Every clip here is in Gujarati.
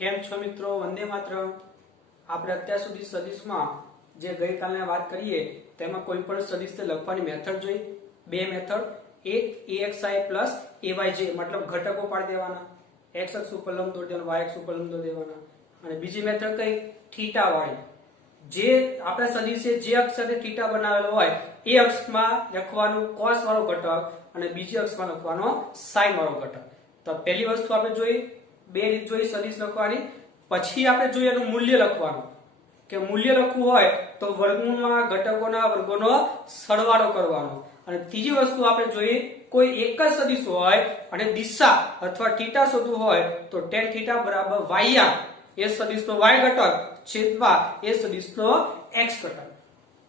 કેમ છો મિત્રો? વંદે માતરમ. આપણે અત્યાર સુધી સદિશમાં જે ગઈકાલે વાત કરીએ તેમાં કોઈ પણ સદિશને લખવાની મેથડ જોઈ. બે મેથડ, એક axi પ્લસ ayj મતલબ ઘટકો પાડી દેવાના, x અક્ષ ઉપર લંબ દોરી દેવાના, y અક્ષ ઉપર લંબ દોરી દેવાના. અને બીજી મેથડ કઈ? થીટા વાળી. જે આપણા સદિશે જે અક્ષ સાથે થીટા બનાવેલો હોય એ અક્ષમાં લખવાનું cos વાળો ઘટક અને બીજી અક્ષમાં લખવાનો sin વાળો ઘટક. તો પહેલી વસ્તુ આપણે જોઈ, બે રીત જોઈ સદિશ લખવાની. પછી આપણે જોઈએ એનું મૂલ્ય લખવાનું, કે મૂલ્ય લખવું હોય તો વર્ગમૂળમાં ઘટકોના વર્ગોનો સરવાળો કરવાનો. અને ત્રીજી વસ્તુ આપણે જોઈએ, કોઈ એક જ સદિશ હોય અને દિશા અથવા થીટા શોધવું હોય તો tan થીટા બરાબર y એ સદિશનો y ઘટક છેદમાં એ સદિશનો x ઘટક.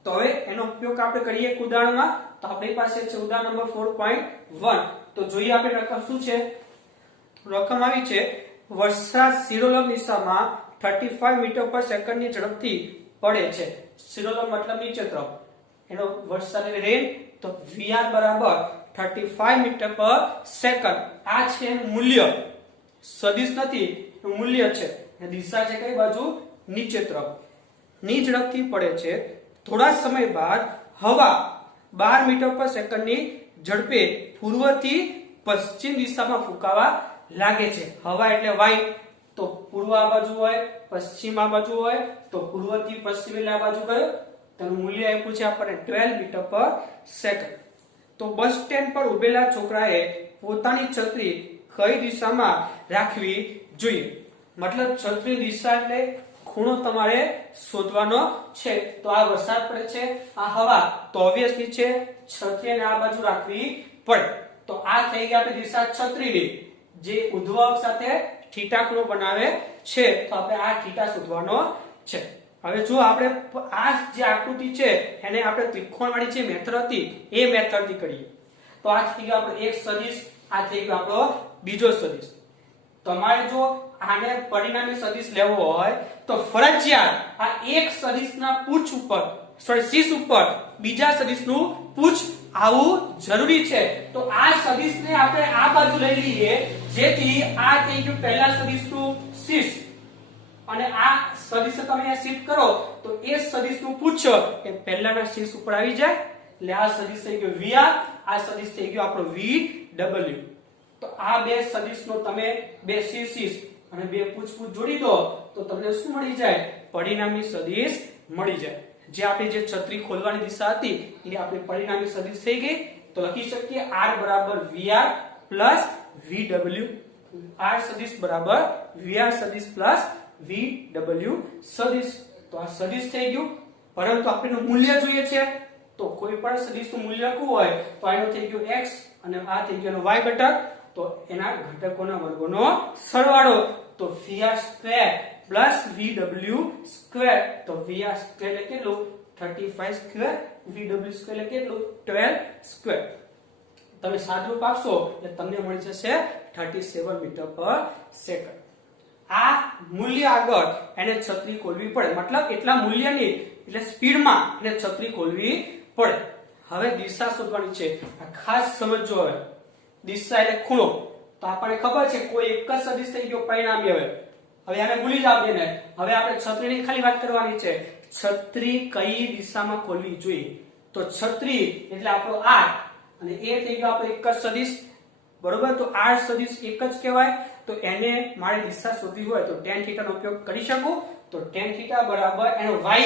તો હવે એનો ઉપયોગ આપણે કરીએ એક ઉદાહરણમાં. તો આપણી પાસે છે ઉદાહરણ નંબર 4.1. તો જોઈએ આપણે રકમ શું છે. રકમ આવી છે, વરસાદ શિરોલંબ દિશામાં 35 મીટર પર સેકન્ડની ઝડપથી પડે છે. શિરોલંબ મતલબ નીચે તરફ. એનો વરસાદની રેન તો vr બરાબર 35 મીટર પર સેકન્ડ. આ છે એનું મૂલ્ય, સદિશ નથી, એનું મૂલ્ય છે. દિશા છે કઈ બાજુ? નીચે તરફ. ની ઝડપથી પડે છે. થોડા સમય બાદ હવા 12 મીટર પર સેકન્ડની ઝડપે પૂર્વથી પશ્ચિમ દિશામાં ફૂંકાવા લાગે છે. હવા એટલે વાયુ, તો પૂર્વ આ બાજુ હોય, પશ્ચિમ આ બાજુ હોય, તો પૂર્વથી પશ્ચિમ એટલે આ બાજુ ગયો. તેનું મૂલ્ય આપ્યું છે આપણને 12 મીટર પર સેકન્ડ. તો બસ સ્ટેન્ડ પર ઉભેલા છોકરાએ પોતાની છત્રી કઈ દિશામાં રાખવી જોઈએ? મતલબ છત્રી દિશા એટલે ખૂણો તમારે શોધવાનો છે. તો આ વરસાદ પડે છે, આ હવા, તો ઓબ્વિયસલી છે છત્રીને આ બાજુ રાખવી પડે. તો આ થઈ ગઈ આપણી દિશા છત્રીની, જે ઉધ્વ અક્ષ સાથે થીટા ખૂણો બનાવે છે. તો આપણે આ થીટા શોધવાનો છે. હવે જો આપણે આ જે આકૃતિ છે એને આપણે ત્રિકોણવાળી જે મેથડ હતી એ મેથડથી કરીએ. તો આ થઈ ગયો આપણો એક સદિશ, આ થઈ ગયો આપણો બીજો સદિશ. તમારે જો આને પરિણામી સદિશ લેવો હોય તો ફરજિયાત આ એક સદિશના પૂછ ઉપર શીર્ષ ઉપર બીજા સદિશનું પૂછ આવું જરૂરી છે. તો આ સદિશને આપણે આ બાજુ લઈ લઈએ, જેથી આ થઈ ગયું પહેલા સદિશનું શીર્ષ, અને આ સદિશ તમે અહીંયા શિફ્ટ કરો તો એ સદિશનું પૂછ એ પહેલાના શીર્ષ ઉપર આવી જાય. એટલે આ સદિશ થઈ ગયો vr, આ સદિશ થઈ ગયો આપણો vw. તો આ બે સદિશનો તમે બે શીર્ષ અને બે પૂછ જોડી દો તો તમને શું મળી જાય? પરિણામી સદિશ મળી જાય. જે આપણી જે છત્રી ખોલવાની દિશા હતી એ આપણી પરિણામી સદિશ થઈ ગઈ. તો લખી શકીએ r બરાબર vr પ્લસ vw. r સદિશ બરાબર vr સદિશ પ્લસ vw સદિશ. તો આ સદિશ થઈ ગયું, પરંતુ આપણે મૂલ્ય જોઈએ છે. તો કોઈ પણ સદિશનું મૂલ્ય લખવું હોય તો આનો થઈ ગયો x અને આ થઈ ગયો y ઘટક. તો એના ઘટકોના વર્ગોનો સરવાળો, તો vr square plus vw square. તો vr સ્ક્વેર એટલે કેટલું? 35 સ્ક્વેર, vw સ્ક્વેર એટલે કેટલું? 12 સ્ક્વેર. તમે સાદુરૂપ આપશો એટલે તમને મળી જશે 37 મીટર પર સેકન્ડ. આ મૂલ્ય આગળ એને છત્રી ખોલવી પડે, મતલબ એટલા મૂલ્યની એટલે સ્પીડમાં એને છત્રી ખોલવી પડે. હવે દિશા શોધવાની છે, આ ખાસ સમજો. હવે દિશા એટલે ખૂણો. તો આપણને ખબર છે કોઈ એક જ સદિશ થઈ ગયો પરિણામી. હવે આને ભૂલી જાવ ને. હવે આપણે છત્રીની ખાલી વાત કરવાની છે. છત્રી કઈ દિશામાં ખોલવી જોઈએ? તો છત્રી એટલે આપણો r અને એ થઈ ગયો આપણો એક જ સદિશ, બરોબર. તો r સદિશ એક જ કહેવાય. તો એને મારી દિશા શોધવી હોય તો tan θ નો ઉપયોગ કરી શકું. તો tan θ બરાબર એનો y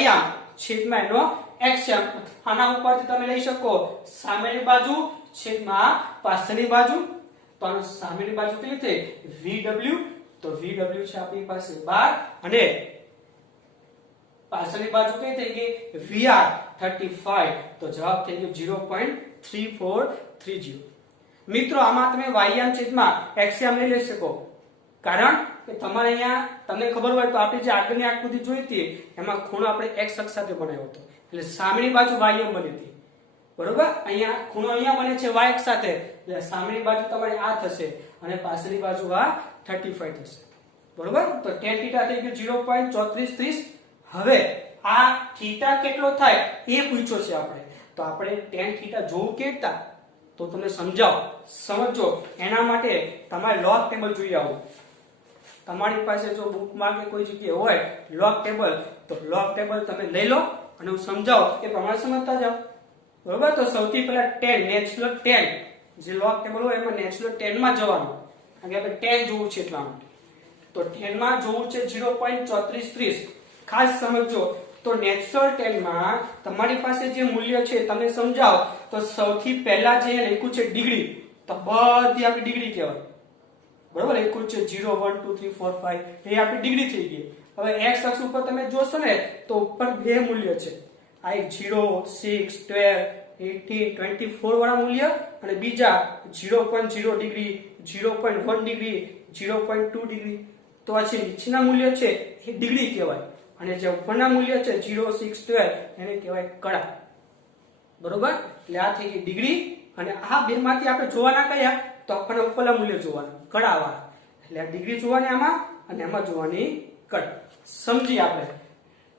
છેદમાં એનો x. આના ઉપરથી તમે લઈ શકો સામેની બાજુ છેદમાં પાછળની બાજુ. તો આનો સામેની બાજુ કેટલી થઈ? vw. તો vw છે આપણી પાસે 12 અને પાછળની બાજુ કઈ થઈ ગઈ? vr 35. તો જવાબ થઈ ગયો 0.3430. મિત્રો આમાં તમે y છેદમાં x લઈ લઈ શકો, કારણ કે તમારે અહીંયા તમને ખબર હોય તો આપણે જે આગળની આકૃતિ જોઈ હતી એમાં ખૂણો આપણે x અક્ષ સાથે બનાવ્યો હતો, એટલે સામેની બાજુ y બની હતી, બરોબર. અહીંયા ખૂણો અહીંયા બને છે y અક્ષ સાથે, એટલે સામેની બાજુ તમારી આ થશે અને પાછળની બાજુ આ 35 થશે, બરોબર. તો tan θ થઈ ગયું 0.3430. હવે આ થીટા કેટલો થાય એ પૂછ્યો છે આપણે. તો આપણે tan θ જોવું કેતા તો તમને સમજો. એના માટે તમારે લોગ ટેબલ જોઈ આવો. તમારી પાસે જો બુકમાં કે કોઈ જગ્યાએ હોય લોગ ટેબલ, તો લોગ ટેબલ તમે લઈ લો અને હું સમજાવું એ પ્રમાણે સમજતા જાઓ. બરોબર? તો સૌથી પહેલા 10 નેચરલ 10 જે લોગ ટેબલ હોય એમાં નેચરલ 10 માં જવાનું, કારણ કે આપણે 10 જોવું છે એટલા માટે. તો 10 માં જોવું છે 0.3430. ખાસ સમજો તો નેચરલ 10 માં તમારી પાસે જે મૂલ્ય છે તમને સમજાવો તો સૌથી પહેલા જે લખ્યું છે ડિગ્રી, તો બધી આપણી ડિગ્રી કહેવાય. બરોબર? લખ્યું છે 0 1 2 3 4 5 એ આપણી ડિગ્રી થઈ ગઈ. હવે x અક્ષ ઉપર તમે જોશો ને તો ઉપર બે મૂલ્ય છે, આ એક 0 6 12 18 24 વાળા મૂલ્ય અને બીજા 0.0 ડિગ્રી 0.1 ડિગ્રી 0.2 ડિગ્રી. તો આ છે નીચેના મૂલ્ય છે એ ડિગ્રી કહેવાય અને જે ઉપરના મૂલ્ય છે 0 6 12 એને કહેવાય કડા. બરોબર? એટલે આ થઈ ગઈ ડિગ્રી અને આ બે માંથી આપણે જોવાના કયા, તો આપણને ઉપરના મૂલ્ય જોવાના કડા વાળા. એટલે આ ડિગ્રી જોવાની આમાં અને એમાં જોવાની કડા. સમજી આપણે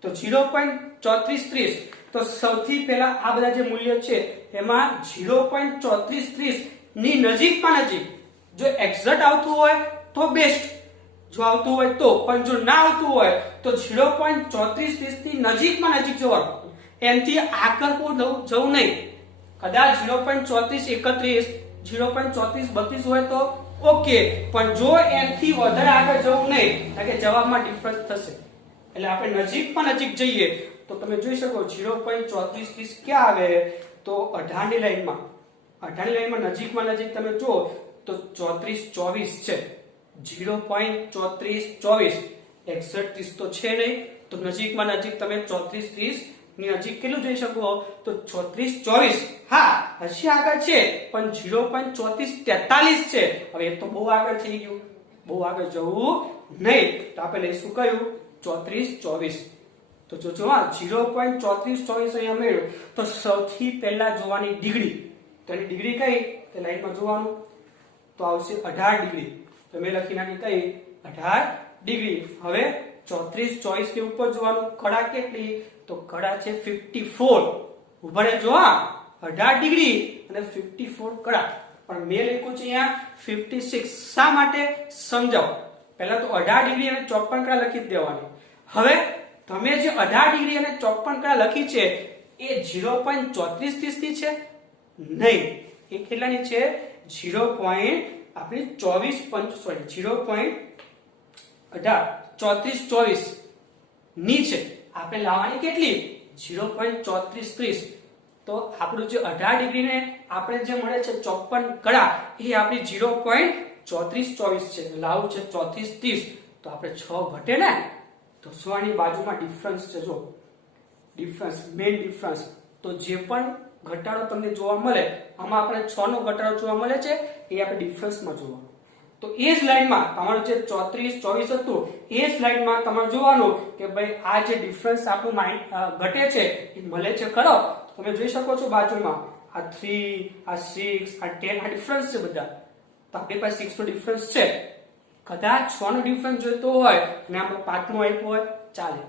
તો 0.3430. તો સૌથી પહેલા આ બધા જે મૂલ્ય છે એમાં 0.3430 ની નજીકમાં નજીક જો એક્ઝેક્ટ આવતું હોય તો બેસ્ટ, જો આવતું હોય તો, પણ જો ના આવતું હોય તો 0.3430 ની નજીકમાં નજીક જવાનું, એનાથી આગળ જવું નહીં. કદાચ 0.3431 0.3432 હોય તો ઓકે, પણ જો એનાથી વધારે આગળ જવું નહીં, કારણ કે જવાબમાં ડિફરન્સ થશે. એટલે આપણે નજીકમાં નજીક જઈએ તો તમે જોઈ શકો 0.3430 ક્યાં આવે, તો 18 ની લાઈનમાં. 18 ની લાઈનમાં નજીકમાં નજીક તમે જુઓ તો 3424 છે. 0.3424 એક્ઝેક્ટ 30 તો છે નહીં, તો નજીકમાં નજીક તમે 3430 ની નજીક કેટલું જઈ શકો, તો 3424. હા, હજી આગળ છે પણ 0.3443 છે. હવે એ તો બહુ આગળ થઈ ગયું, બહુ આગળ જવું નહીં, તો આપણે લઈશું કયું 3424. તો જોજો હા 0.3424 અહીંયા મળ્યું. તો સૌથી પહેલા જોવાની ડિગ્રી, તો એની ડિગ્રી કઈ તે લાઈનમાં જોવાનું, તો આવશે 18 ડિગ્રી. તો મેં લખી નાખી કઈ 18 ડિગ્રી. હવે 3424 ની ઉપર જોવાનું, કડા કેટલી, તો કડા છે 54. ઉભા રહેજો હા, 18 ડિગ્રી અને 54 કડા. પણ મેં લખ્યું છે અહીંયા 56. શા માટે સમજાવો. પહેલા તો 18 ડિગ્રી અને 54 કડા લખી જ દેવાની. હવે તમે જે 18 ડિગ્રી અને 54 કડા લખી છે એ 0.3430 ની છે નહીં, એ કેટલાની છે 0.3424 ની છે. આપણે લાવવાની કેટલી 0.3430. તો આપણું જે 18 ડિગ્રી ને આપણે જે મળે છે 54 કડા એ આપણી 0.3424 છે. લાવું છે 3430, તો આપણે 6 ઘટે ને, તો 6 ની બાજુમાં ડિફરન્સ છે. જો ડિફરન્સ, મેઇન ડિફરન્સ, તો જે પણ ઘટાડો તમને જોવા મળે આમાં આપણે 6 નો ઘટાડો જોવા મળે છે એ આપણે ડિફરન્સમાં જોવાનું. તો એ જ લાઈનમાં તમારું જે 3424 હતું એ જ લાઈનમાં તમારે જોવાનું કે ભાઈ આ જે ડિફરન્સ આપણું ઘટે છે એ મળે છે ખરો. તમે જોઈ શકો છો બાજુમાં આ 3 આ 6 આ 10 આ ડિફરન્સ છે બધા. તો આપણી પાસે 6 નો ડિફરન્સ છે. કદાચ 6 નો ડિફરન્સ જોઈતો હોય અને આપણે 5 નો આપ્યો હોય ચાલે,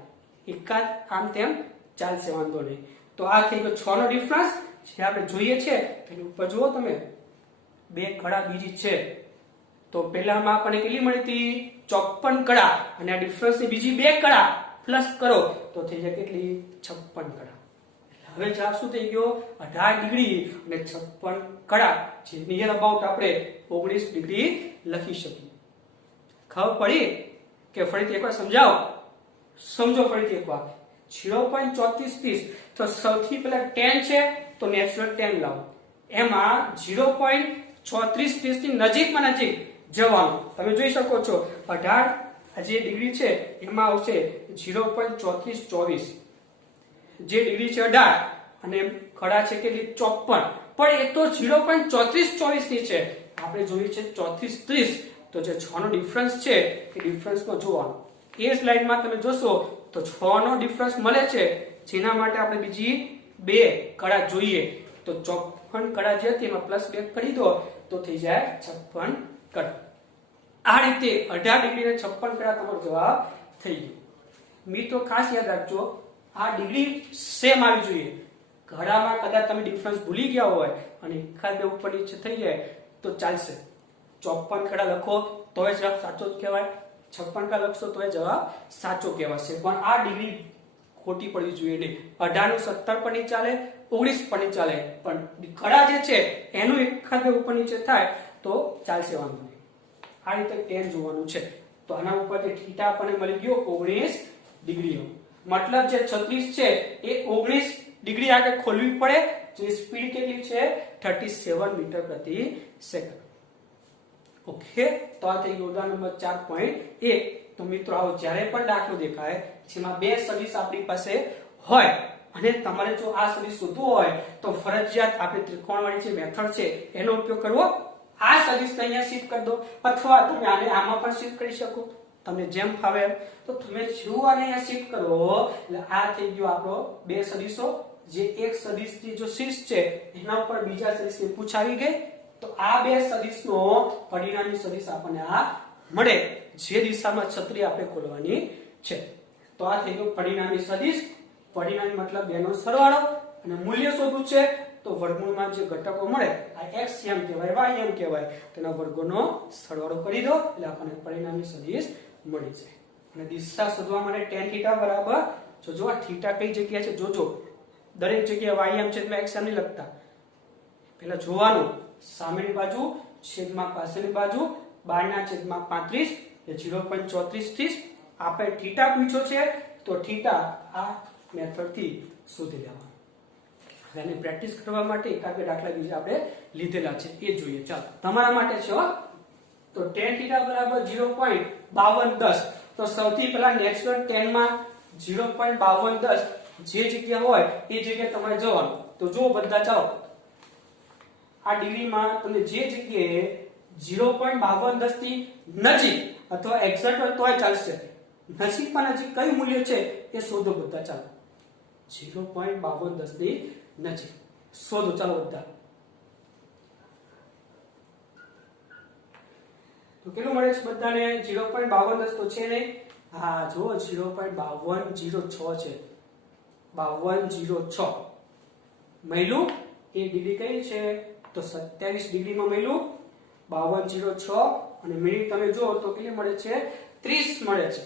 એકાદ આમ તેમ ચાલશે, વાંધો નહીં. તો આ થઈ ગયો 6 નો ડિફરન્સ જે આપણે જોઈએ છે. તેની ઉપર જુઓ તમે બે કડા બીજી છે, તો પહેલામાં આપણને કેટલી મળી હતી 54 કડા અને આ ડિફરન્સ ની બીજી બે કડા પ્લસ કરો તો થઈ જાય કેટલી 56 કડા. હવે જવાબ શું થઈ ગયો 18 ડિગ્રી અને 56 કડા, જે નિયર અબાઉટ આપણે 19 ડિગ્રી લખી શકીએ. ખબર પડી કે ફરીથી એકવાર સમજાવો, સમજો ફરીથી એકવાર. 0.3430 તો સૌથી પહેલા 10 છે તો નેચરલ 10 લાવો, એમાં 0.3430 ની નજીકમાં નજીક જવાનું. તમે જોઈ શકો છો 18 જે ડિગ્રી છે એમાં આવશે 0.3424, જે ડિગ્રી છે 18 અને ખડા છે કેટલી 54, પણ એ તો 0.3424 ની છે. આપણે જોઈએ છે 3430, તો જે 6 નો ડિફરન્સ છે એ ડિફરન્સમાં જોવાનું. એ સ્લાઇડમાં તમે જોશો તો 6 નો ડિફરન્સ મળે છે, જેના માટે આપણે બીજી બે કડા જોઈએ. તો 54 કડા જે હતી એમાં પ્લસ 2 કરી દો તો થઈ જાય 56 કડા. આ રીતે 18 ડિગ્રી અને 56 કડા તમારો જવાબ થઈ ગયો. મિત્રો ખાસ યાદ રાખજો આ ડિગ્રી સેમ આવી જોઈએ. કડામાં કદાચ તમે ડિફરન્સ ભૂલી ગયા હોય અને એકાદ બે ઉપર નીચે થઈ જાય તો ચાલશે. 54 કડા લખો તો જ સાચો જ કહેવાય, 56 લખશો તો એ જવાબ સાચો કહેવાશે, પણ આ ડિગ્રી ખોટી પડવી જોઈએ નહીં. 18 નું 17 પણ નહીં ચાલે, 19 પણ નહીં ચાલે, પણ કડા જે છે એનું એકાદ બે ઉપર નીચે થાય તો ચાલશે, વાંધો નહીં. આ રીતે tan જોવાનું છે. તો આના ઉપરથી થીટા આપણને મળી ગયો 19 ડિગ્રીનો. મતલબ જે 36 છે એ 19 ડિગ્રી આગળ ખોલવી પડે. જે સ્પીડ કેટલી છે 37 મીટર પ્રતિ સેકન્ડ. ઓકે, તો આ થઈ ગયો ઉદાહરણ નંબર 4.1. તો મિત્રો આવો જ્યારે પણ દાખલો દેખાય જેમાં બે સદિશ આપણી પાસે હોય અને તમારે જો આ સદિશ શોધવો હોય તો ફરજિયાત આપણે ત્રિકોણવાળી જે મેથડ છે એનો ઉપયોગ કરવો. આ સદિશને અહીંયા શિફ્ટ કરી દો, અથવા તમે આને આમાં પણ શિફ્ટ કરી શકો, તમને જેમ ફાવે એમ. તો તમે જો આને અહીંયા શિફ્ટ કરો એટલે આ થઈ ગયો આપણો બે સદિશો. જે એક સદિશની જો શીર્ષ છે એના ઉપર બીજા સદિશની પૂછ આવી ગઈ, તો આ બે સદિશનો પરિણામી સદિશ આપણને આ મળે, જે દિશામાં છત્રી આપણે ખોલવાની છે. તો આ થઈ ગયો પરિણામી સદિશ. પરિણામી મતલબ બેનો સરવાળો, અને મૂલ્ય શોધવું છે તો વર્ગમૂળમાં જે ઘટકો મળે આ x એમ કહેવાય, y એમ કહેવાય, તેના વર્ગોનો સરવાળો કરી દો એટલે આપણને પરિણામી સદિશ મળી જાય. અને દિશા શોધવા માટે tan θ બરાબર, જો આ θ કઈ જગ્યાએ છે જોજો, દરેક જગ્યાએ y એમ છેદમાં x એમ નહીં લખતા. પહેલા જોવાનું સામેની બાજુ છેદમાં પાછળની બાજુ 12/35 એ 0.3430. આપણે થીટા પૂછ્યો છે તો થીટા આ મેથડ થી શોધી લેવાનું. હવે આને પ્રેક્ટિસ કરવા માટે એકાદ બે દાખલા બીજા આપણે લીધેલા છે એ જોઈએ. ચાલો તમારા માટે છે હો. તો tan θ બરાબર 0.5210. તો સૌથી પહેલા નેચરલ 10 માં 0.5210 જે જગ્યા હોય એ જગ્યાએ તમારે જવાનું. તો જો બધા ચાલો આ ડિગ્રીમાં તમને જે જગ્યાએ 0.5210 થી નજીક અથવા એક્ઝેક્ટ હોય તોય ચાલશે. નજીકમાં નજીક કયું મૂલ્ય છે એ શોધો બધા. ચાલો 0.5210 ની નજીક શોધો. ચાલો બધા. તો કેટલું મળે છે બધાને? 0.5210 તો છે નહીં. હા જો 0.5206 છે. 5206 મળ્યું. એ ડિગ્રી કઈ છે તો 27 ડિગ્રીમાં મળ્યું 5206. અને મિનિટ તમે જો તો કેટલી મળે છે? 30 મળે છે.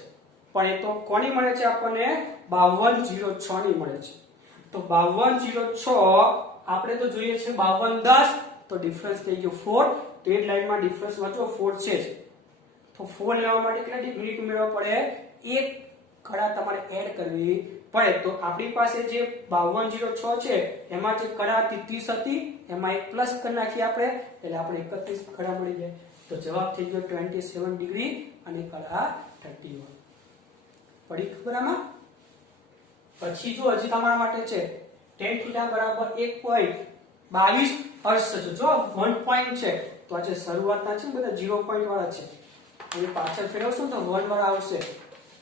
પણ એ તો કોની મળે છે આપણને? 5206 ની મળે છે. તો 5206 આપણે તો જોઈએ છે 5210, તો ડિફરન્સ થઈ ગયો 4. તો એક લાઈનમાં ડિફરન્સ વાંચો 4 છે. તો 4 લેવા માટે કેટલા મિનિટ ઉમેરવા પડે? એક કડા તમારે એડ કરવી પડે. તો આપણી પાસે જે 5206 છે એમાં જે કડા હતી 30 હતી, એમાં એક પ્લસ કરી નાખી આપણે, એટલે આપણે 31 કડા મળી જાય. તો જવાબ થઈ ગયો 27 ડિગ્રી અને કડા 31. પડી ખબર આમાં? પછી જો હજી તમારા માટે છે tan θ બરાબર 1.22 અર્શ છે. જો 1 પોઈન્ટ છે તો આ જે શરૂઆતના છે બધા 0 પોઈન્ટ વાળા છે, અને પાછળ ફેરવશો તો 1 વાળા આવશે.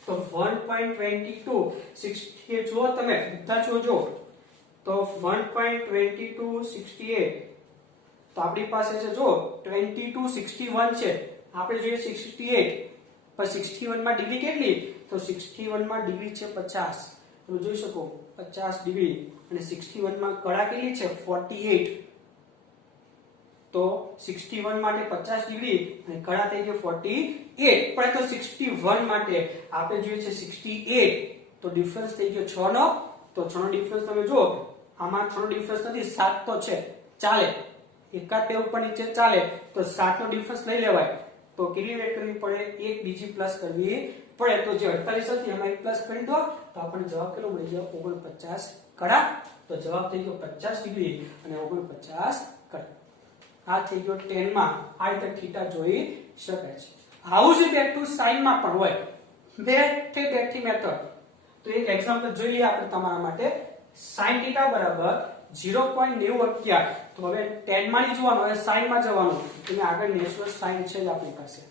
તો 1.22 68 જો તમે બધા જોજો તો 1.2268 તો આપણી પાસે છે જો 2261 છે. આપણે જોઈએ 68, પણ 61 માં ડિગ્રી કેટલી? તો 61 માં ડિગ્રી છે 50. તમે જોઈ શકો 50 ડિગ્રી. અને 61 માં કડા કેટલી છે? 48. તો 61 માટે 50 ડિગ્રી અને કડા થઈ ગયો 48. પણ તો 61 માટે આપણે જોઈએ છે 68, તો ડિફરન્સ થઈ ગયો 6 નો. તો 6 નો ડિફરન્સ તમે જો, આમાં 6 નો ડિફરન્સ નથી, 7 તો છે, ચાલે. એકાદ બે ઉપર નીચે ચાલે, તો 7 નો ડિફરન્સ લઈ લેવાય. તો કેટલી એડ કરવી પડે? એક બીજી પ્લસ કરવી પડે. તો જે 48 હતી એમાં એક પ્લસ કરી દો તો આપણને જવાબ કેટલો મળી ગયો? 49 કડા. તો જવાબ થઈ ગયો 50 ડિગ્રી અને 49 કડા. આ થઈ ગયો 10 માં. આ રીતે થીટા જોઈ શકાય છે. આવું જ બેક ટુ સાઈન માં પણ હોય, બેઠી મેથડ. તો એક એક્ઝામ્પલ જોઈ લઈએ આપણે તમારા માટે. sin θ બરાબર 0.9011. તો હવે 10 માં નહીં જોવાનું, હવે sin માં જવાનું. એટલે આગળ નેચરલ sin છે જ આપણી પાસે.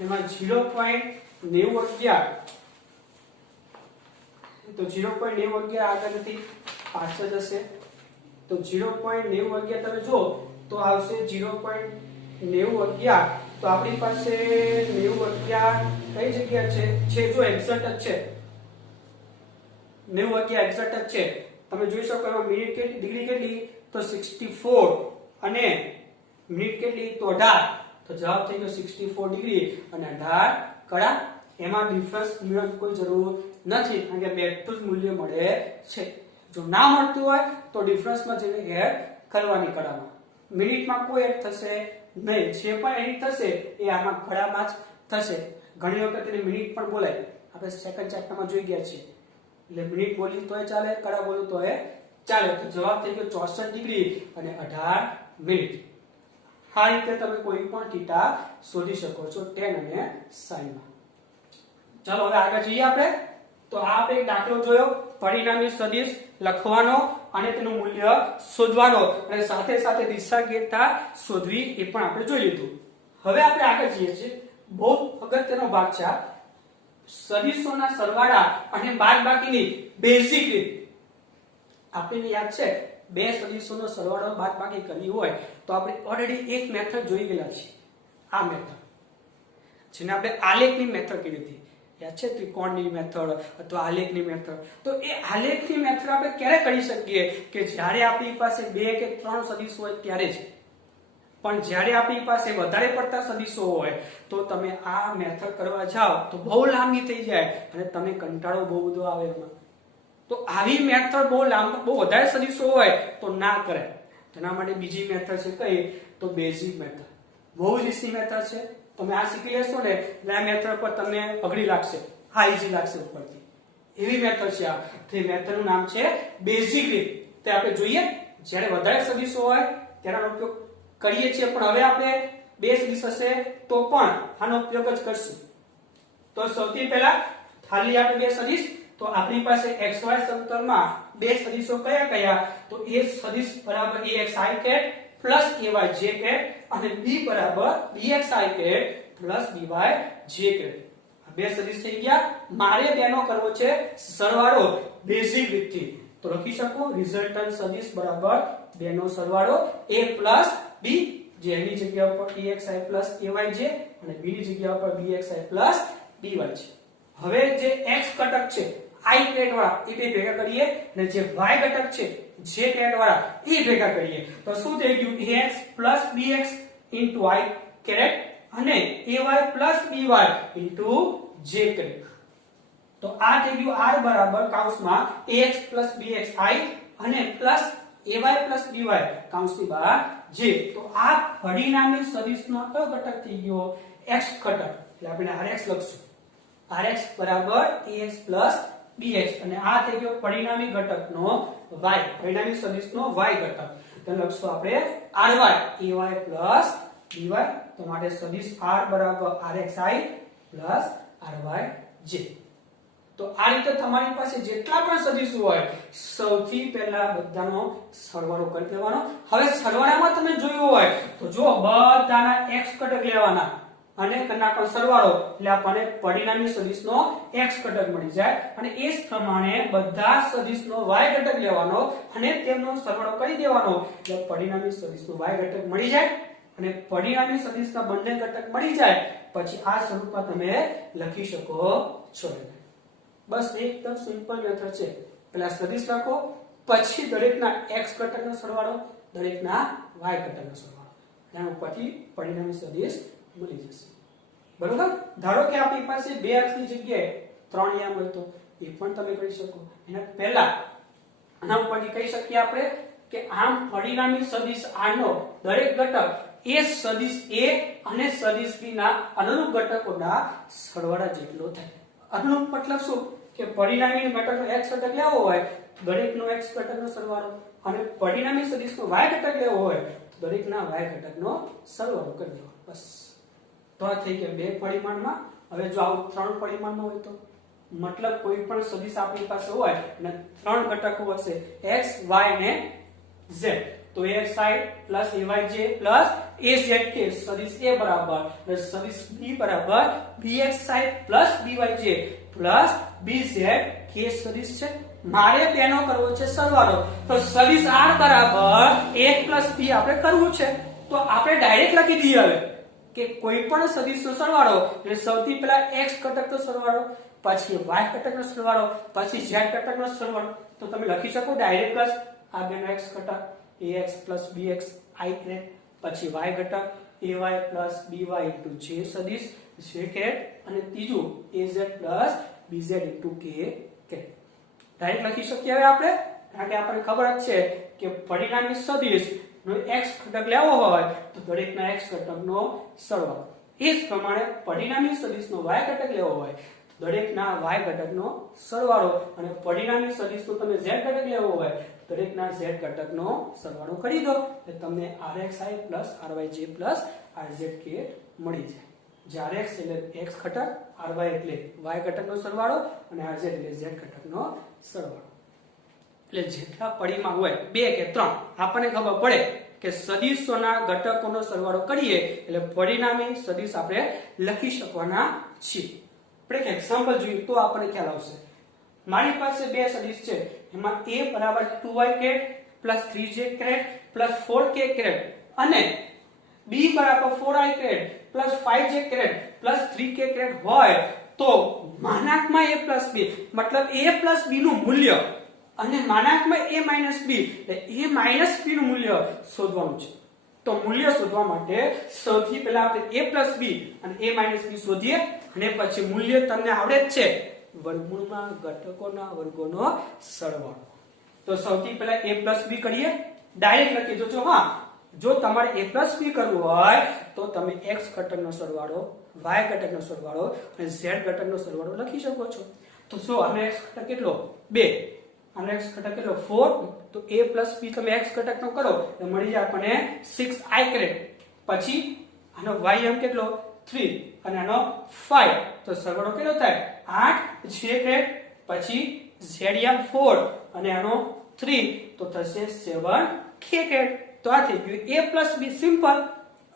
એમાં 0.9011, તો 0.9011 આગળ નથી, પાછળ જશે. તો 0.9011 તમે જો તો આવશે 0.9011. તો આપણી પાસે 9011 કઈ જગ્યા છે? જો એક્ઝેક્ટ જ છે, 9011 એક્ઝેક્ટ જ છે. તમે જોઈ શકો એમાં મિનિટ કેટલી, ડિગ્રી કેટલી? તો 64. અને મિનિટ કેટલી? તો 18. તો જવાબ થઈ ગયો 64 ડિગ્રી અને 18 કડા એમાં ડિફરન્સ મેળવવાની કોઈ જરૂર નથી કારણ કે બેઠું જ મૂલ્ય મળે છે. જો ના મળતું હોય તો ડિફરન્સમાં જઈને એડ કરવાની કડામાં. મિનિટમાં કોઈ એડ થશે નહીં, જે પણ એડ થશે એ આમાં કડામાં જ થશે. ઘણી વખત એને મિનિટ પણ બોલાય, આપણે સેકન્ડ ચેપ્ટરમાં જોઈ ગયા છીએ. એટલે મિનિટ બોલી તોય ચાલે, કડા બોલું તોય ચાલે. તો જવાબ થઈ ગયો 64 ડિગ્રી અને 18 મિનિટ. આ રીતે તમે કોઈ પણ થીટા શોધી શકો છો tan અને sin માં. ચાલો હવે આગળ જઈએ આપણે. તો આ આપણે એક દાખલો જોયો, પરિણામી સદિશ લખવાનો અને તેનું મૂલ્ય શોધવાનો અને સાથે સાથે દિશાકીયતા શોધવી એ પણ આપણે જોઈ લીધું. હવે આપણે આગળ જઈએ છીએ, બહુ અગત્યનો ભાગ છે આ, સદિશોના સરવાળા અને બાદબાકીની બેઝિક રીત. આપણને યાદ છે બે સદિશોનો સરવાળો બાદબાકી કરવી હોય તો આપણે ઓલરેડી એક મેથડ જોઈ ગયેલા છે. આ મેથડ જેને આપણે આલેખની મેથડ કીધી હતી, યાદ છે, ત્રિકોણની મેથડ અથવા આલેખની મેથડ. તો એ આલેખની મેથડ આપણે ક્યારે કરી શકીએ કે જ્યારે આપણી પાસે બે કે ત્રણ સદિશ હોય ત્યારે જ. પણ જ્યારે આપણી પાસે વધારે પડતા સદિશો હોય તો તમે આ મેથડ કરવા જાઓ તો બહુ લાંબી થઈ જાય અને તમે કંટાળો બહુ બધો આવે એમાં. તો આવી મેથડ બહુ વધારે સદિશો હોય તો ના કરે. તેના માટે બીજી મેથડ છે કઈ, તો બેઝિક મેથડ. બહુ જ ઈઝી મેથડ છે. તમે આ શીખી લેશો ને એટલે આ મેથડ પર તમને અઘરી લાગશે, આ ઈઝી લાગશે ઉપરથી. એવી મેથડ છે આ. તે મેથડનું નામ છે બેઝિક રીત. તે આપણે જોઈએ જ્યારે વધારે સદિશો હોય તેનો ઉપયોગ કરીએ છીએ, પણ હવે આપણે બે સદિશ હશે તો પણ આનો ઉપયોગ જ કરશું. તો સૌથી પહેલા ખાલી આપણે બે સદિશ, તો આપણી પાસે xy સમતલમાં બે સદિશો કયા કયા, તો a સદિશ બરાબર axi પ્લસ ayj અને b બરાબર bxi પ્લસ byj. આ બે સદિશ થઈ ગયા. મારે બેનો કરવો છે સરવાળો બેઝિક રીતથી. તો લખી શકો રિઝલ્ટન્ટ સદિશ બરાબર બેનો સરવાળો a પ્લસ b, જે એની જગ્યા પર axi પ્લસ ayj અને b ની જગ્યા પર bxi પ્લસ by છે. હવે જે x ઘટક છે i ગ્રેડ વાળા એ બે ભેગા કરીએ અને જે y ઘટક છે j ગ્રેડ વાળા એ ભેગા કરીએ તો શું થઈ ગયું, ax plus bx into i caret અને ay plus by into j caret. તો આ થઈ ગયું r બરાબર કૌંસમાં ax પ્લસ bx i અને પ્લસ ay પ્લસ by કૌંસની બહાર j. તો આ પરિણામી સદિશનો કયો ઘટક થઈ ગયો, x ઘટક. એટલે આપણે rx લખશું, rx બરાબર ax પ્લસ bx અને આ થઈ ગયો પરિણામી ઘટકનો y, પરિણામી સદિશનો y ઘટક. તો લખશું આપણે ry ay પ્લસ by. તો માટે સદિશ r બરાબર rxi પ્લસ ryj. તો આ રીતે તમારી પાસે જેટલા પણ સદિશો હોય સૌથી પહેલા બધાનો સરવાળો કરી દેવાનો. હવે સરવાળામાં તમે જોયું હોય તો જો બધાના x ઘટક લેવાના અને તેના સરવાળો એટલે આપણને પરિણામી સદિશનો x ઘટક મળી જાય અને એ જ પ્રમાણે બધા સદિશનો y ઘટક લેવાનો અને તેમનો સરવાળો કરી દેવાનો એટલે પરિણામી સદિશનો y ઘટક મળી જાય. અને પરિણામી સદિશના બંને ઘટક મળી જાય પછી આ સ્વરૂપમાં તમે લખી શકો છો. બસ એકદમ સિમ્પલ મેથડ છે. પહેલા સદિશ લખો, પછી દરેકના x ઘટકનો સરવાળો, દરેકના y ઘટકનો સરવાળો, એના ઉપરથી પરિણામી સદિશ મળી જશે. બરોબર. ધારો કે આપણી પાસે 2 અક્ષની જગ્યાએ 3 યામ હોય તો એ પણ તમે કરી શકો. એના પહેલા આના ઉપરથી કહી શકીએ આપણે કે આમ પરિણામી સદિશ r નો દરેક ઘટક એ સદિશ a અને સદિશ b ના અનુરૂપ ઘટકોના સરવાળા જેટલો થાય. અનુરૂપ મતલબ શું કે પરિણામી ઘટકનો x ઘટક લેવો હોય દરેકનો x ઘટકનો સરવાળો અને પરિણામી સદિશનો y ઘટક લેવો હોય તો દરેકના y ઘટકનો સરવાળો કરી દેવાનો. બસ. તો આ થઈ ગયા બે પરિમાણમાં. હવે જો આવું 3 પરિમાણમાં હોય તો મતલબ કોઈ પણ સદિશ આપણી પાસે હોય અને 3 ઘટકો હશે x y ને z, તો axi ayj az કે સદિશ a બરાબર અને સદિશ b બરાબર bxi byj bz કે સદિશ છે. મારે બેનો કરવો છે સરવાળો, તો સદિશ r બરાબર 1 b આપણે કરવું છે તો આપણે ડાયરેક્ટ લખી દઈએ હવે કે કોઈ પણ સદિશનો સરવાળો એટલે સૌથી પહેલા x ઘટકનો સરવાળો, પછી y ઘટકનો સરવાળો, પછી z ઘટકનો સરવાળો. તો તમે લખી શકો ડાયરેક્ટ જ આ બેનો x ઘટક ax bx i ગ્રેડ, પછી y ઘટક ay plus by into j સદિશ j કેરેટ અને ત્રીજું az plus bz into k caret. Direct લખી શકીએ હવે આપણે, કારણ કે આપણને ખબર જ છે કે પરિણામી સદિશ નો x ઘટક લેવો હોય તો દરેકના x ઘટકનો સરવાળો. એ જ પ્રમાણે પરિણામી સદિશનો y ઘટક લેવો હોય તો દરેકના y ઘટકનો સરવાળો, અને પરિણામી સદિશનો તમે z ઘટક લેવો હોય તો દરેકના z ઘટકનો સરવાળો કરી દો એટલે તમને rxi ryj rzk મળી જાય. જે rx એટલે x ઘટક, ry એટલે y ઘટકનો સરવાળો અને rz એટલે z ઘટકનો સરવાળો. એટલે જેટલા પરિમાણ હોય 2 કે 3 આપણને ખબર પડે કે સદિશોના ઘટકોનો સરવાળો કરીએ એટલે પરિણામી સદિશ આપણે લખી શકવાના છીએ. આપણે એક એક્ઝામ્પલ જોઈએ તો આપણને ખ્યાલ આવશે. મારી પાસે બે સદિશ છે, એમાં a બરાબર 2y caret plus 3j caret plus 4k caret અને b બરાબર 4i caret plus 5j caret plus 3k caret હોય તો માનાંકમાં a પ્લસ b મતલબ a પ્લસ b નું મૂલ્ય અને માનાંકમાં a માઈનસ b એટલે a માઈનસ b નું મૂલ્ય શોધવાનું છે. તો મૂલ્ય શોધવા માટે સૌથી પહેલા આપણે a પ્લસ b અને a માઈનસ b શોધીએ અને પછી મૂલ્ય તમને આવડે જ છે, વર્ગમૂળમાં ઘટકોના વર્ગોનો સરવાળો. તો સૌથી પહેલા a પ્લસ b કરીએ, ડાયરેક્ટ લખી દો. હા, જો તમારે a પ્લસ b કરવું હોય તો તમે x ઘટકનો સરવાળો, y ઘટકનો સરવાળો અને z ઘટકનો સરવાળો લખી શકો છો. તો શું આનો x ઘટક કેટલો? 2. આનો x ઘટક કેટલો? 4. તો a પ્લસ b તમે x ઘટકનો કરો તો મળી જાય આપણને 6i કેરેટ. પછી આનો y એમ કેટલો? 3 અને આનો 5. તો સરવાળો કેટલો થાય? 8j caret. પછી z એમ 4 અને આનો 3 તો થશે 7k કેરેટ. તો આ થઈ ગયું a પ્લસ b સિમ્પલ.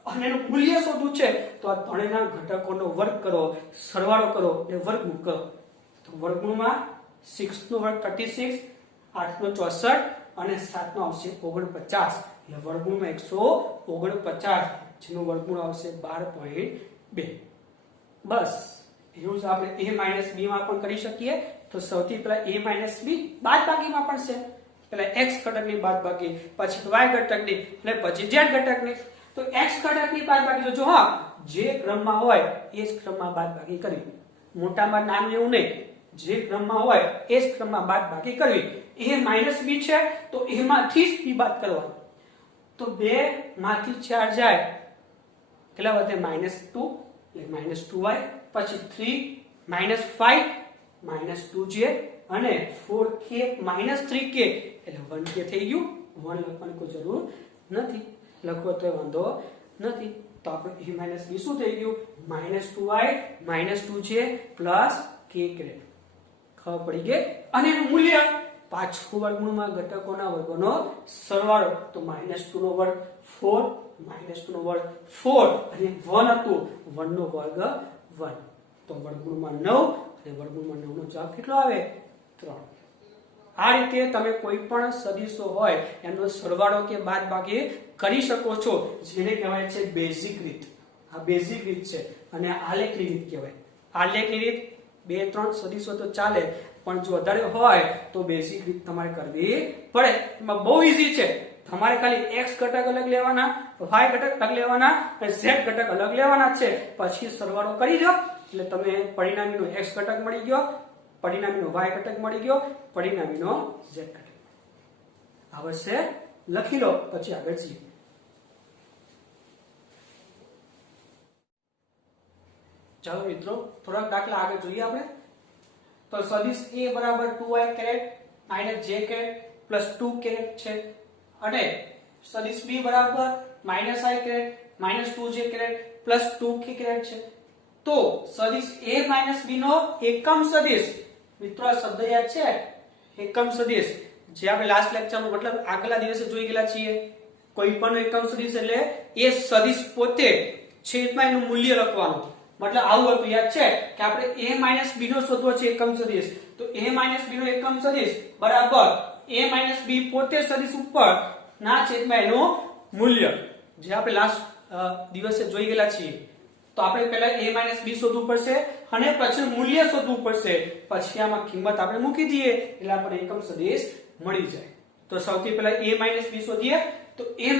અને એનું મૂલ્ય શોધવું છે તો આ ત્રણેયના ઘટકોનો વર્ગ કરો, સરવાળો કરો અને વર્ગમૂળ કરો. તો વર્ગમૂળમાં 6 નો વર્ગ 36, 8 નો 64 અને 7 નો આવશે 49. એટલે વર્ગમૂળમાં 149 જેનું વર્ગમૂળ આવશે 12.2. બસ એવું જ આપણે a b માં પણ કરી શકીએ. તો સૌથી પહેલા a b બાદબાકીમાં પણ છે. પહેલા x ઘટકની બાદબાકી, પછી y ઘટકની અને પછી z ઘટકની. તો x ઘટકની બાદબાકી જોજો. હા, જે ક્રમમાં હોય એ જ ક્રમમાં બાદબાકી કરવી, મોટામાં નાનું એવું નહીં. જે ક્રમમાં હોય એ જ ક્રમમાં બાદબાકી કરવી. a b છે તો a માંથી જ b બાદ કરવા. તો 2 માંથી 4 જાય કેટલા વધે? -2 એટલે -2y. પછી 3 -5 -2j અને 4k -3k એટલે 1k થઈ ગયું. 1 લખવાની કોઈ જરૂર નથી, લખવો તો વાંધો નથી. તો આપણે a b શું થઈ ગયું? -2y -2j k caret. ખબર પડી ગઈ. અને એનું મૂલ્ય પાછું વર્ગમૂળમાં ઘટકોના વર્ગોનો સરવાળો. તો -2 નો વર્ગ 4, -2 નો વર્ગ 4 અને 1 હતું, 1 નો વર્ગ 1. તો વર્ગમૂળમાં 9 અને વર્ગમૂળમાં 9 નો જવાબ કેટલો આવે? 3. આ રીતે તમે કોઈ પણ સદિશો હોય એનો સરવાળો કે બાદબાકી કરી શકો છો, જેને કહેવાય છે બેઝિક રીત. આ બેઝિક રીત છે અને આલેખની રીત કહેવાય. આલેખની રીત 2-3 સદિશો તો ચાલે, પણ જો વધારે હોય તો બેઝિક રીત તમારે કરવી પડે. એમાં બહુ ઈઝી છે. તમારે ખાલી x ઘટક અલગ લેવાના, y ઘટક અલગ લેવાના અને z ઘટક અલગ લેવાના છે. પછી સરવાળો કરી દો એટલે તમે પરિણામીનો x ઘટક મળી ગયો, પરિણામીનો y ઘટક મળી ગયો, પરિણામીનો z ઘટક. અવશ્ય લખી લો પછી આગળ જઈએ. ચાલો મિત્રો, થોડાક દાખલા આગળ જોઈએ આપણે. તો સદિશ a બરાબર 2y caret -j caret plus 2 caret છે અને સદિશ b બરાબર -i caret -2j caret plus 2k caret છે. તો સદિશ a b નો એકમ સદિશ, મિત્રો આ શબ્દ યાદ છે? એકમ સદિશ જે આપણે લાસ્ટ લેક્ચરમાં મતલબ આગલા દિવસે જોઈ ગયેલા છીએ. કોઈ પણ એકમ સદિશ એટલે એ સદિશ પોતે છેદમાં એનું મૂલ્ય લખવાનું. મતલબ આવું હતું, યાદ છે કે આપણે a b નો શોધવો છે એકમ સદિશ. તો a b નો એકમ સદિશ બરાબર a b પોતે સદિશ ઉપર ના છેદમાં એનું મૂલ્ય, જે આપણે લાસ્ટ દિવસે જોઈ ગયેલા છીએ. તો આપણે પહેલા a b શોધવું પડશે અને પછી મૂલ્ય શોધવું પડશે. પછી આમાં કિંમત આપણે મૂકી દઈએ એટલે આપણને એકમ સદિશ મળી જાય. તો સૌથી પહેલા a b શોધીએ. તો a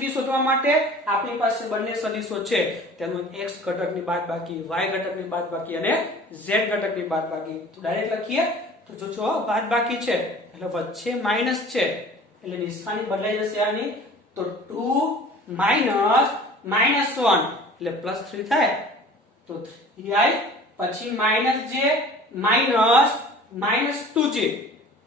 b શોધવા માટે આપણી પાસે બંને સદિશો છે તેનું x ઘટકની બાદબાકી, y ઘટકની બાદબાકી અને z ઘટકની બાદબાકી. તો ડાયરેક્ટ લખીએ તો જો બાદબાકી છે એટલે વચ્ચે માઈનસ છે એટલે નિશાની બદલાઈ જશે આની. તો 2 માઈનસ -1 એટલે +3 થાય. તો 3i પછી -j -2j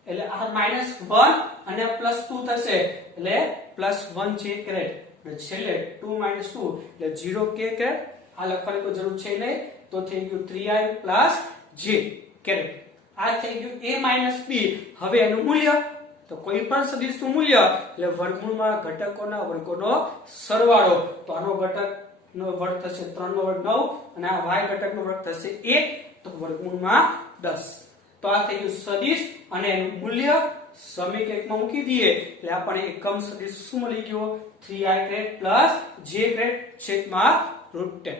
એટલે આ -1 અને +2 થશે એટલે +1j કેરેટ. અને છેલ્લે 2 - 2 એટલે 0k કેરેટ. આ લખવાની કોઈ જરૂર છે નહીં. તો થઈ ગયું 3i + j કેરેટ. આ થઈ ગયું a b. હવે એનું મૂલ્ય તો કોઈ પણ સદિશનું મૂલ્ય એટલે વર્ગમૂળમાં ઘટકોના વર્ગોનો સરવાળો. તો આનો ઘટકનો વર્ગ થશે 3 નો વર્ગ 9 અને આ y ઘટકનો વર્ગ થશે 1 તો વર્ગમૂળમાં 10. તો આ થઈ ગયું સદિશ અને એનું મૂલ્ય સમીકરણ એકમાં મૂકી દઈએ એટલે આપણને એકમ સદિશ શું મળી ગયો 3i + j છેદમાં √10.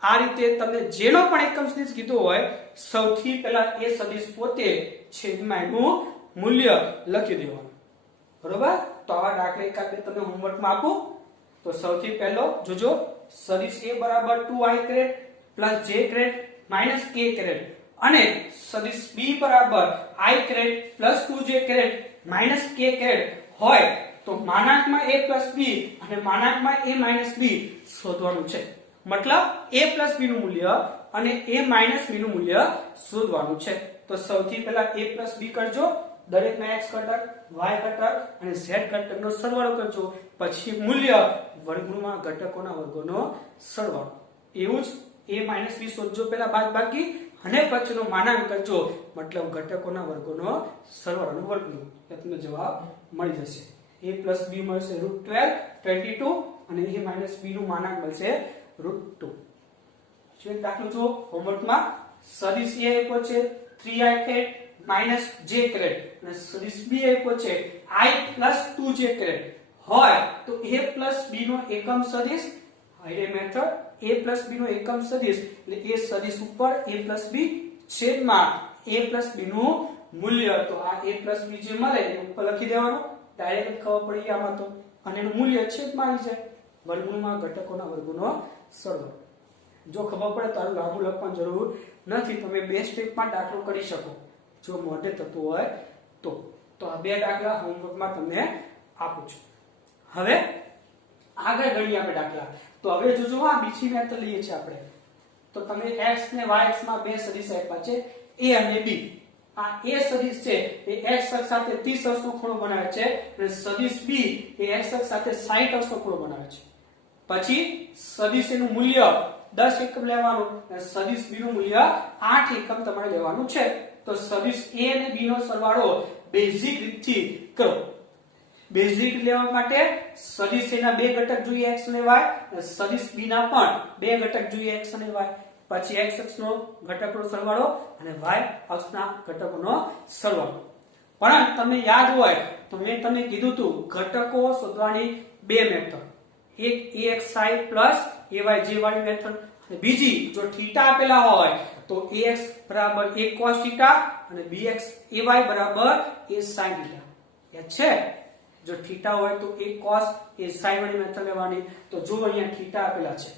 આ રીતે તમને જેનો પણ એકમ સદિશ કીધો હોય સૌથી પહેલા એ સદિશ પોતે છેદમાં એનું મૂલ્ય લખી દેવાનું. બરોબર. તો આવા દાખલા એકાદ બે તમને હોમવર્કમાં આપું. તો સૌથી પહેલો જોજો સદિશ a = 2i + j - k અને સદિશ b = i + 2j - k હોય તો માનાંકમાં a + b અને માનાંકમાં a - b શોધવાનું છે. મતલબ a + b નું મૂલ્ય અને a - b નું મૂલ્ય શોધવાનું છે. તો સૌથી પહેલા a + b કરજો. દરેકના x ઘટક, y ઘટક અને z ઘટકનો સરવાળો કરજો. પછી મૂલ્ય વર્ગમૂળમાં ઘટકોના વર્ગોનો સરવાળો. એવું જ a - b શોધજો પહેલા બાદબાકી અને પછીનો માનાંક કરજો. મતલબ ઘટકોના વર્ગોનો સરવાળોનું વર્ગમૂળ. એટલે તમને જવાબ મળી જશે. a + b મળશે √12 22 અને a - b નું માનાંક મળશે √2. જે દાખલો જો હોમવર્કમાં સદિશ a આપ્યો છે 3i - j અને સદિશ b આપ્યો છે i + 2j હોય તો a + b નો એકમ સદિશ એ મેથડ a + b નો એકમ સદિશ એટલે એ સદિશ ઉપર a + b છેદમાં a + b નું મૂલ્ય. તો આ a + b જે મળે એ ઉપર લખી દેવાનું. ડાયરેક્ટ ખબર પડી આમાં તો. અને એનું મૂલ્ય છેદમાં આવી જાય. વર્ગમૂળમાં ઘટકોના વર્ગોનો સરવાળો. જો ખબર પડે તો લાંબુ લખવાની જરૂર નથી. તમે બે સ્ટેપમાં દાખલો કરી શકો જો મોઢે થતું હોય તો. તો આ બે દાખલા હોમવર્કમાં તમને આપું છું. હવે આગળ ગણીએ આપણે દાખલા. તો હવે જોજો આ બીજી મેથડ લઈએ છીએ આપણે. તો તમે x ને y અક્ષ માં બે સદિશ આપ્યા છે a અને b. આ a સદિશ છે એ x અક્ષ સાથે 30 અંશનો ખૂણો બનાવે છે અને સદિશ b એ x અક્ષ સાથે 60 અંશનો ખૂણો બનાવે છે. પછી સદિશ નું મૂલ્ય 10 એકમ લેવાનું અને સદિશ b નું મૂલ્ય 8 એકમ તમારે લેવાનું છે. તો સદિશ a અને b નો સરવાળો બેઝિક રીતથી કરો. બેઝિક લેવા માટે સદિશ a ના બે ઘટક જોઈએ x અને y અને સદિશ b ના પણ બે ઘટક જોઈએ x અને y. પછી x અક્ષનો ઘટકનો સરવાળો અને y અક્ષના ઘટકોનો સરવાળો. પણ તમને યાદ હોય તો મેં તમને કીધું હતું ઘટકો શોધવાની બે મેથડ. એક axi + ay j વાળી મેથડ અને બીજી જો θ આપેલા હોય તો ax = a cos θ અને bx ay = a sin θ. એ છે જો θ હોય તો a cos a sin વાળી મેથડ લેવાની. તો જો અહીંયા θ આપેલા છે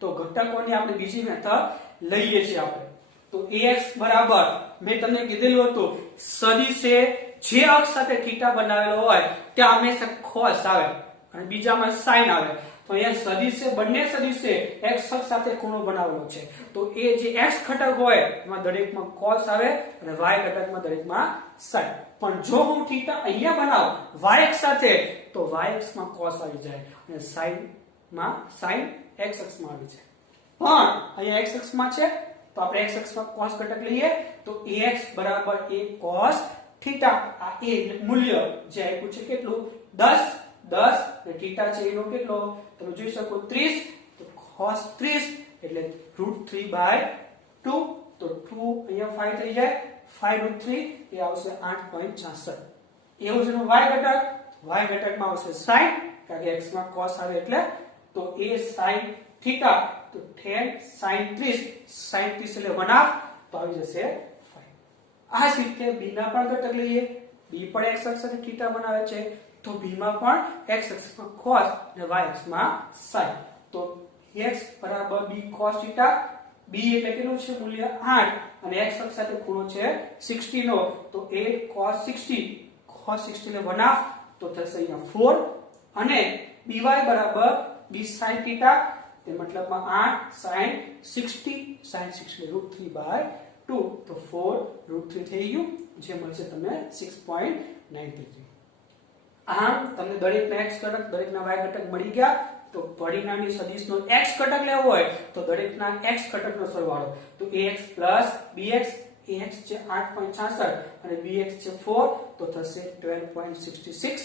તો ઘટકોની આપણે બીજી મેથડ લઈએ છીએ આપણે. તો ax બરાબર મેં તમને કીધેલું હતું સદિશે જે અક્ષ સાથે θ બનાવેલો હોય ત્યાં હંમેશા cos આવે અને બીજામાં sin આવે. તો અહીંયા સદિશે બંને સદિશે x અક્ષ સાથે ખૂણો બનાવેલો છે. તો એ જે x ઘટક હોય એમાં દરેકમાં cos આવે અને y ઘટકમાં દરેકમાં sin. પણ જો હું θ અહીંયા બનાવું y અક્ષ સાથે તો y અક્ષમાં cos આવી જાય અને sin x અક્ષમાં આવી જાય. પણ અહીંયા x અક્ષમાં છે તો આપણે x અક્ષમાં cos ઘટક લઈએ તો ax = a cos θ. આ a મૂલ્ય જે આપ્યું છે કેટલું 10 અને θ છે એનો કેટલો તમે જોઈ શકો 30. તો cos 30 એટલે √3/2. તો 2 અહીંયા 5 થઈ જાય 5 √3 એ આવશે 8.66. એવું છે y ઘટક. y ઘટકમાં આવશે sin કારણ કે x માં cos આવે એટલે. તો a sin θ તો 10 sin 30 એટલે 1/2 તો આવી જશે 5. આ જ રીતે b ના પણ ઘટક લઈએ. b પણ x અક્ષ સાથે θ બનાવે છે તો b માં પણ x અક્ષમાં cos અને y અક્ષમાં sin. તો x બરાબર b cos θ. b એટલે કેટલું છે મૂલ્ય 8 અને x અક્ષ સાથે ખૂણો છે 60 નો, તો 8 cos 60 એટલે 1/2 તો થશે અહીંયા 4 અને by બરાબર b sin θ તે મતલબમાં 8 sin 60 √3/2 તો 4 √3 થઈ ગયું જે મળશે તમને 6.93. આમ તમને દરેકના x ઘટક દરેકના y ઘટક મળી ગયા. તો પરિણામી સદિશનો x ઘટક લેવો હોય તો દરેકના x ઘટકનો સરવાળો, તો ax bx, ax છે 8.66 અને bx છે 4 તો થશે 12.66.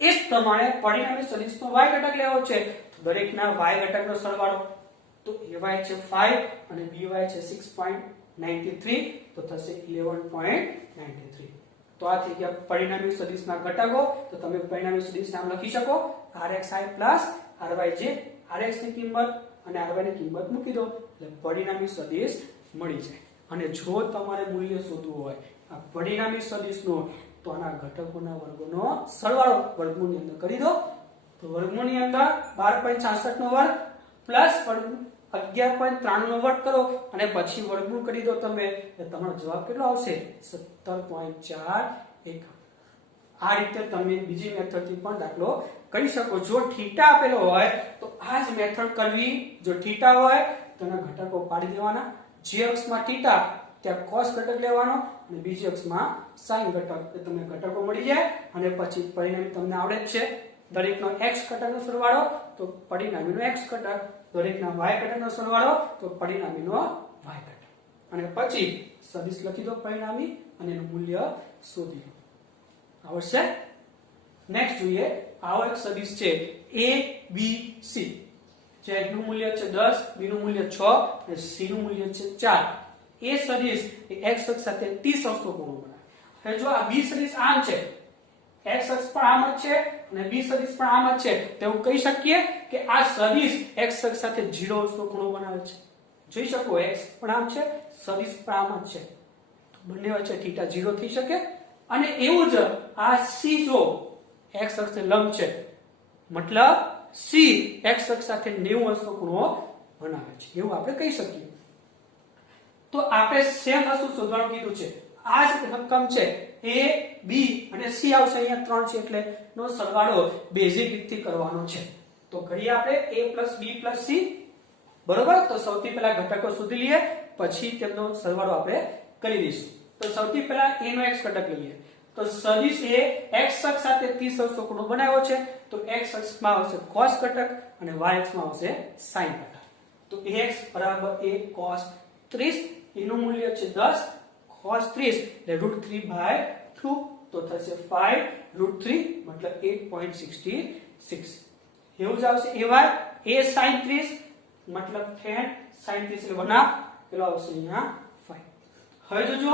એ જ પ્રમાણે પરિણામી સદિશનો y ઘટક લેવો છે તો દરેકના y ઘટકનો સરવાળો, તો ay છે 5 અને by છે 6.93 તો થશે 11.93. તો આ થઈ ગયા પરિણામી સદિશના ઘટકો. તો તમે પરિણામી સદિશ નામ લખી શકો rxi ryj. rx ની કિંમત અને ry ની કિંમત મૂકી દો એટલે પરિણામી સદિશ મળી જાય. અને જો તમારે મૂલ્ય શોધવું હોય આ પરિણામી સદિશનો તો આના ઘટકોના વર્ગોનો સરવાળો વર્ગમૂળની અંદર કરી દો. તો વર્ગમૂળની અંદર 12.66 નો વર્ગ પ્લસ 11.93 નો વર્ગ કરો અને પછી વર્ગમૂળ કરી દો તમે, એટલે તમારો જવાબ કેટલો આવશે 17.4 એકમ. આ રીતે તમે બીજી મેથડથી પણ દાખલો કરી શકો. જો થીટા આપેલો હોય તો આ જ મેથડ કરવી. જો થીટા હોય તો એના ઘટકો પાડી દેવાના. જે અક્ષમાં થીટા ત્યાં cos ઘટક લેવાનો અને બીજી અક્ષમાં sin ઘટક, એટલે તમને ઘટકો મળી જાય. અને પછી પરિણામી તમને આવડે જ છે દરેકનો x ઘટકનો સરવાળો તો પરિણામીનો x ઘટક, દરેકના y ઘટકનો સરવાળો તો પરિણામીનો y ઘટક. અને પછી સદિશ લખી દો પરિણામી અને એનું મૂલ્ય શોધી લો. આવડશે? નેક્સ્ટ જોઈએ આવો એક સદિશ છે abc. જે a નું મૂલ્ય છે 10, b નું મૂલ્ય 6 અને c નું મૂલ્ય છે 4. એ સદિશ એ x અક્ષ સાથે 30 અંશનો ખૂણો બનાવે. હવે જો આ b સદિશ આમ છે, x અક્ષ પણ આમ જ છે અને b સદિશ પણ આમ જ છે, તો એવું કહી શકીએ કે આ સદિશ x અક્ષ સાથે 0 અંશનો ખૂણો બનાવે છે. જોઈ શકો x પણ આમ છે, સદિશ પણ આમ જ છે, તો બંને વચ્ચે θ 0 થઈ શકે. અને એવું જ આ c જો x અક્ષને લંબ છે, મતલબ c x અક્ષ સાથે 90 અંશનો ખૂણો બનાવે છે, એવું આપણે કહી શકીએ. તો આપણે સેમ વસ્તુ શોધવાનું કીધું છે. આ જ રકમ છે a b અને c આવશે, અહીંયા 3 છે એટલે નો સરવાળો બેઝિક રીતથી કરવાનો છે. તો કરીએ આપણે a b c. બરોબર? તો સૌથી પહેલા ઘટકો શોધી લઈએ, પછી તેમનો સરવાળો આપણે કરી દઈશું. તો સૌથી પહેલા a નો x ઘટક લઈએ. તો સદિશ એ x અક્ષ સાથે 30 અંશનો ખૂણો બનાવ્યો છે, તો x અક્ષમાં આવશે cos ઘટક અને y અક્ષમાં આવશે sin ઘટક. તો ax બરાબર a cos 30, એનું મૂલ્ય છે 10, cos 30 એટલે √3/2 તો થશે 5 √3 મતલબ 8.66. એવું જ આવશે ay a sin 30 મતલબ 10 sin 30 એટલે 1/2 પેલો આવશે અહીંયા 5. હવે જો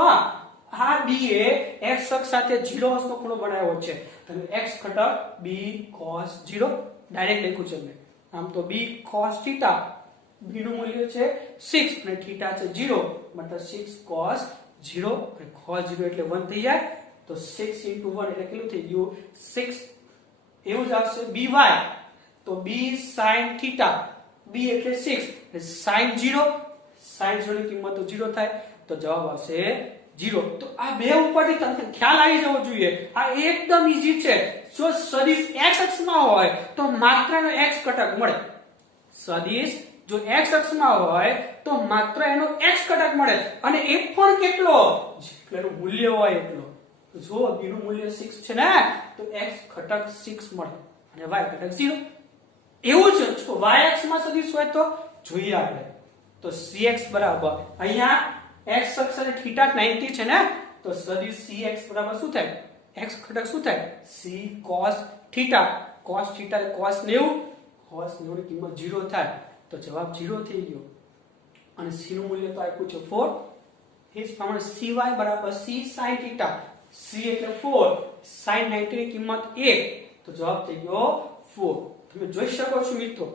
આ b એ x અક્ષ સાથે 0 અંશનો ખૂણો બનાવ્યો છે, તો x ઘટક b cos 0 ડાયરેક્ટ લખ્યું છે મેં. આમ તો b cos θ, b નું મૂલ્ય છે 6 અને θ છે 0 મતલબ 6 cos 0 અને cos 0 એટલે 1 થઈ જાય, તો 6 * 1 એટલે કેટલું થઈ ગયું 6. એવું જ આવશે by, તો b sin θ, b એટલે 6 એટલે sin 0, sin 0 ની કિંમત તો 0 થાય, તો જવાબ આવશે 0. તો આ બે ઉપરથી તમને ખ્યાલ આવી જવો જોઈએ. આ એકદમ ઈઝી છે. જો સદિશ x અક્ષમાં હોય તો માત્ર એનો x ઘટક મળે. સદિશ જો x અક્ષમાં હોય તો માત્ર એનો x ઘટક મળે, અને એ પણ કેટલો? જેટલું મૂલ્ય હોય એટલો. તો જો b નું મૂલ્ય 6 છે ને, તો x ઘટક 6 મળે અને y ઘટક 0. એવું જ જો y અક્ષમાં સદિશ હોય તો જોઈએ આપણે. તો cx બરાબર અહીંયા x અક્ષ અને θ 90 છે ને, તો સદિશ cx બરાબર શું થાય? x ઘટક શું થાય? c cos θ. cos θ cos 90, cos 90 ની કિંમત 0 થાય, તો જવાબ 0 થઈ ગયો. અને c નું મૂલ્ય તો આપ્યું છે 4. એ જ પ્રમાણે cy બરાબર c sin θ. c એટલે 4, sin 90 ની કિંમત 1, તો જવાબ થઈ ગયો 4. તમે જોઈ શકો છો મિત્રો,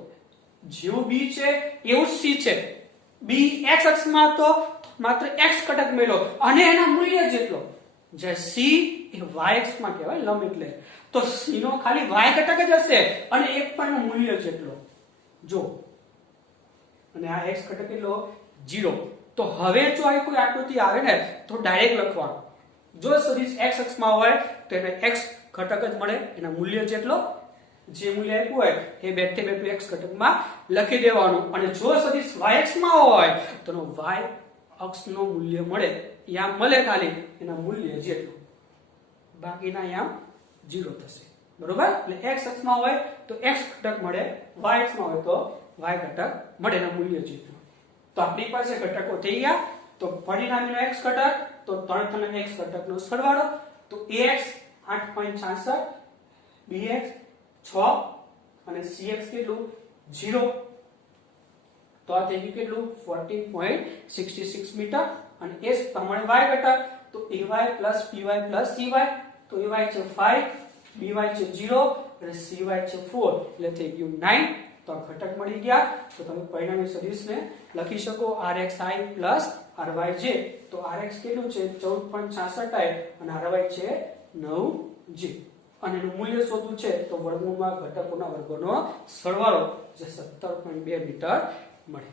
જેવું b છે એવું c છે. b x અક્ષમાં તો માત્ર x ઘટક મેળો અને એના મૂલ્ય જેટલો. જે c એ y અક્ષમાં કહેવાય લંબ એટલે, તો c નો ખાલી y ઘટક જ હશે અને 1 પણ નું મૂલ્ય જેટલો જો અને આ x ઘટક કેટલો 0 તો હવે જો આ કોઈ આકૃતિ આવે ને તો ડાયરેક્ટ લખવાનું જો સદિશ x અક્ષમાં હોય તો એને x ઘટક જ મળે એના મૂલ્ય જેટલો જે મૂલ્ય આપ્યું હોય એ બેઠે બેઠું x ઘટકમાં લખી દેવાનું અને જો સદિશ y અક્ષમાં હોય તો નો y અક્ષનું મૂલ્ય મળે યા મળે ખાલી એના મૂલ્ય જેટલું બાકીના યા 0 થશે બરોબર એટલે x અક્ષમાં હોય તો x ઘટક મળે y અક્ષમાં હોય તો y ઘટક મળે એના મૂલ્ય જેટલું તો આપણી પાસે ઘટકો થઈ ગયા તો પરિણામીનો x ઘટક તો ત્રણ x ઘટકનો સરવાળો તો ax 8.66 bx 6 અને cx કેટલું 0 તો આ થઈ ગયું કેટલું 14.66 મીટર અને s પ્રમાણે y ઘટક તો ay py cy તો ay છે 5 by છે 0 અને cy છે 4 એટલે થઈ ગયું 9 તો આ ઘટક મળી ગયા તો તમે પરિણામી સદિશને લખી શકો rxi ryj તો rx કેટલું છે 14.66i અને ry છે 9j અને એનું મૂલ્ય શોધવું છે તો વર્ગમૂળમાં ઘટકોના વર્ગોનો સરવાળો જે 17.2 મીટર મળે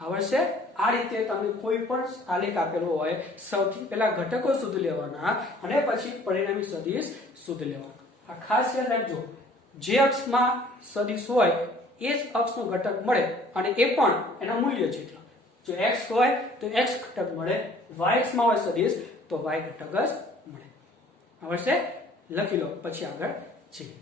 આવશે આ રીતે તમે કોઈ પણ આલેખ આપેલો હોય સૌથી પહેલા ઘટકો શોધી લેવાના અને પછી પરિણામી સદિશ શોધી લેવાના આ ખાસ યાદ રાખજો જે અક્ષમાં સદિશ હોય એ જ અક્ષનો ઘટક મળે અને એ પણ એના મૂલ્ય જેટલો જો x હોય તો x ઘટક મળે y અક્ષમાં હોય સદિશ તો y ઘટક જ મળે આવશે લખી લો પછી આગળ જઈએ